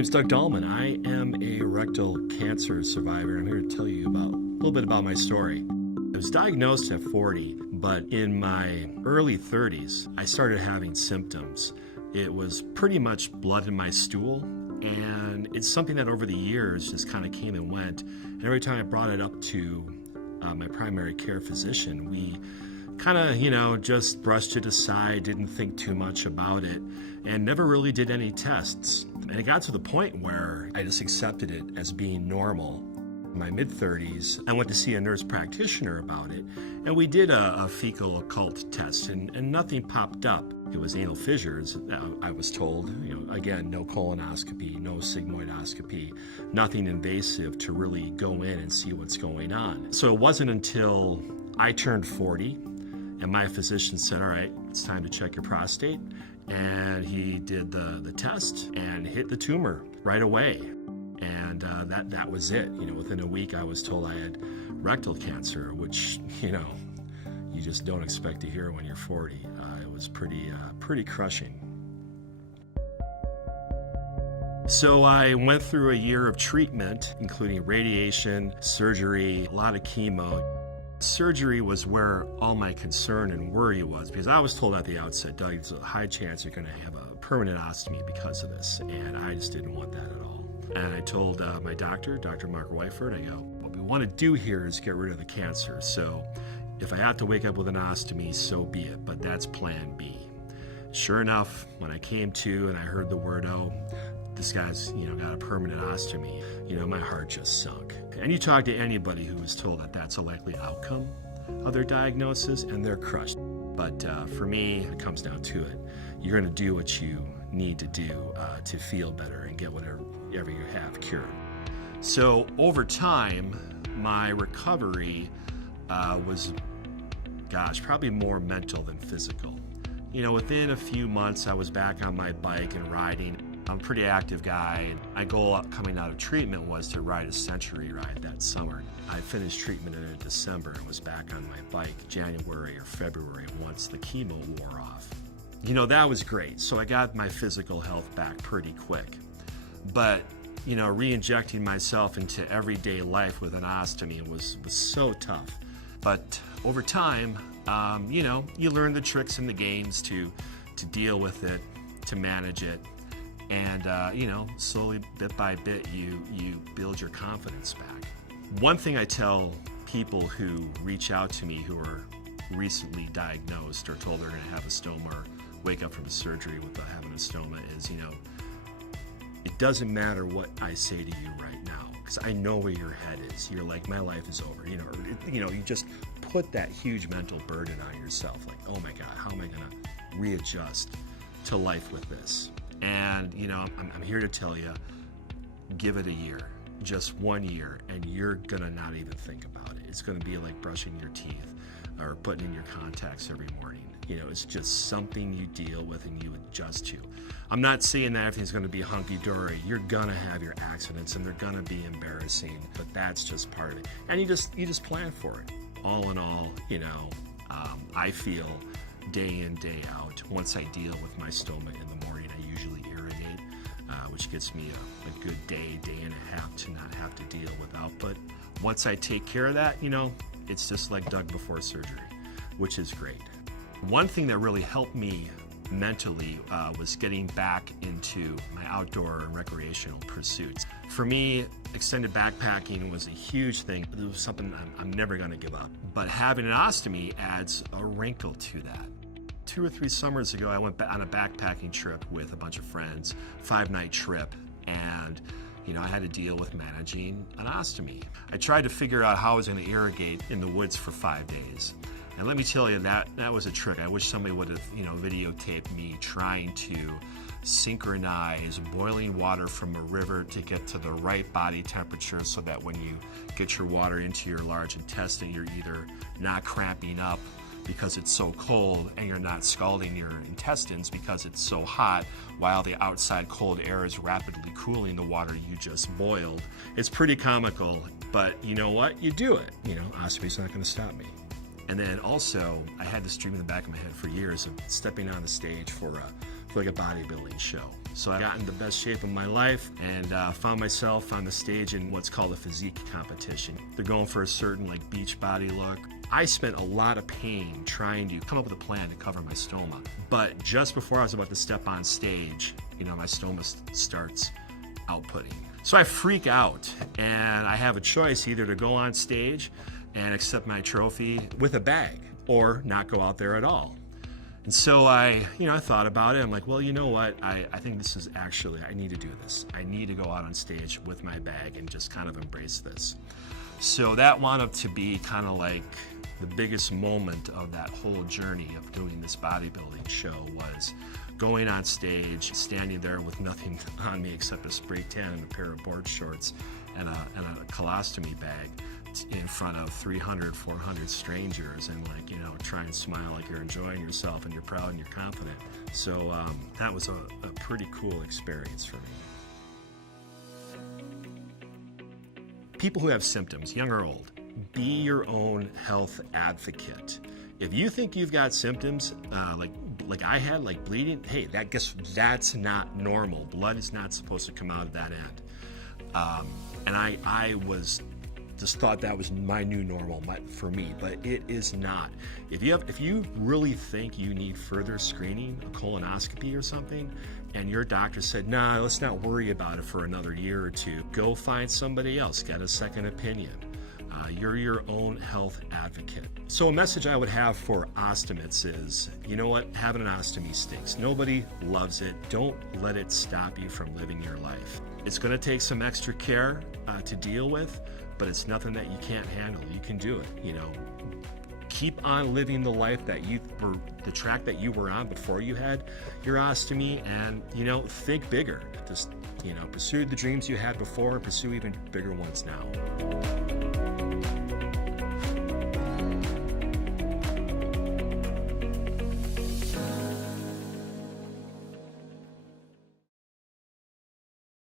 name's Doug Dallmann. I am a rectal cancer survivor. I'm here to tell you a little bit about my story. I was diagnosed at 40, but in my early 30s, I started having symptoms. It was pretty much blood in my stool, and it's something that over the years just kind of came and went. And every time I brought it up to my primary care physician, we kind of, just brushed it aside, didn't think too much about it, and never really did any tests. And it got to the point where I just accepted it as being normal. In my mid-30s, I went to see a nurse practitioner about it, and we did a fecal occult test, and nothing popped up. It was anal fissures, I was told. Again, no colonoscopy, no sigmoidoscopy, nothing invasive to really go in and see what's going on. So it wasn't until I turned 40, and my physician said, all right, it's time to check your prostate. And he did the test and hit the tumor right away. And that was it. Within a week, I was told I had rectal cancer, which, you just don't expect to hear when you're 40. It was pretty crushing. So I went through a year of treatment, including radiation, surgery, a lot of chemo. Surgery was where all my concern and worry was, because I was told at the outset, Doug, there's a high chance you're going to have a permanent ostomy because of this, and I just didn't want that at all. And I told my doctor, Dr. Mark Wyford, I go, what we want to do here is get rid of the cancer, so if I have to wake up with an ostomy, so be it, but that's plan B. Sure enough, when I came to and I heard the word, oh, this guy's, got a permanent ostomy, my heart just sunk. And you talk to anybody who was told that that's a likely outcome of their diagnosis, and they're crushed. But for me, it comes down to it. You're going to do what you need to do to feel better and get whatever you have cured. So over time, my recovery was, probably more mental than physical. Within a few months, I was back on my bike and riding. I'm a pretty active guy. My goal coming out of treatment was to ride a century ride that summer. I finished treatment in December and was back on my bike January or February once the chemo wore off. That was great. So I got my physical health back pretty quick. But, re-injecting myself into everyday life with an ostomy was so tough. But over time, you learn the tricks and the games to deal with it, to manage it. And, slowly, bit by bit, you build your confidence back. One thing I tell people who reach out to me who are recently diagnosed or told they're going to have a stoma or wake up from a surgery with having a stoma is, it doesn't matter what I say to you right now, because I know where your head is. You're like, my life is over. You just put that huge mental burden on yourself. Like, oh my God, how am I going to readjust to life with this? And, I'm here to tell you, give it a year, just 1 year, and you're going to not even think about it. It's going to be like brushing your teeth or putting in your contacts every morning. It's just something you deal with and you adjust to. I'm not saying that everything's going to be hunky-dory. You're going to have your accidents and they're going to be embarrassing, but that's just part of it. And you just plan for it. All in all, I feel day in, day out, once I deal with my stoma in the morning, I usually irrigate, which gets me a good day and a half to not have to deal without. But once I take care of that, it's just like Doug before surgery, which is great. One thing that really helped me mentally was getting back into my outdoor and recreational pursuits. For me, extended backpacking was a huge thing. It was something I'm never going to give up. But having an ostomy adds a wrinkle to that. 2 or 3 summers ago, I went on a backpacking trip with a bunch of friends, 5-night trip, and I had to deal with managing an ostomy. I tried to figure out how I was going to irrigate in the woods for 5 days. And let me tell you, that was a trick. I wish somebody would have, videotaped me trying to synchronize boiling water from a river to get to the right body temperature so that when you get your water into your large intestine, you're either not cramping up because it's so cold and you're not scalding your intestines because it's so hot while the outside cold air is rapidly cooling the water you just boiled. It's pretty comical, but you know what? You do it. Ostomy's not going to stop me. And then also, I had this dream in the back of my head for years of stepping on the stage for like a bodybuilding show. So I got in the best shape of my life and found myself on the stage in what's called a physique competition. They're going for a certain like beach body look. I spent a lot of pain trying to come up with a plan to cover my stoma. But just before I was about to step on stage, my stoma starts outputting. So I freak out and I have a choice either to go on stage and accept my trophy with a bag or not go out there at all. And so I thought about it. I'm like, well, you know what? I think this is actually, I need to do this. I need to go out on stage with my bag and just kind of embrace this. So that wound up to be kind of like the biggest moment of that whole journey of doing this bodybuilding show was going on stage, standing there with nothing on me except a spray tan and a pair of board shorts and a colostomy bag in front of 300, 400 strangers and try and smile like you're enjoying yourself and you're proud and you're confident. So that was a pretty cool experience for me. People who have symptoms, young or old, be your own health advocate. If you think you've got symptoms like I had, like bleeding, hey, that's not normal. Blood is not supposed to come out of that end. And I was just thought that was my new normal for me, but it is not. If you really think you need further screening, a colonoscopy or something, and your doctor said, nah, let's not worry about it for another year or two, go find somebody else, get a second opinion. You're your own health advocate. So a message I would have for ostomates is, you know what, having an ostomy stinks. Nobody loves it. Don't let it stop you from living your life. It's gonna take some extra care to deal with, but it's nothing that you can't handle. You can do it, Keep on living the life that the track that you were on before you had your ostomy, and, think bigger. Just, pursue the dreams you had before and pursue even bigger ones now.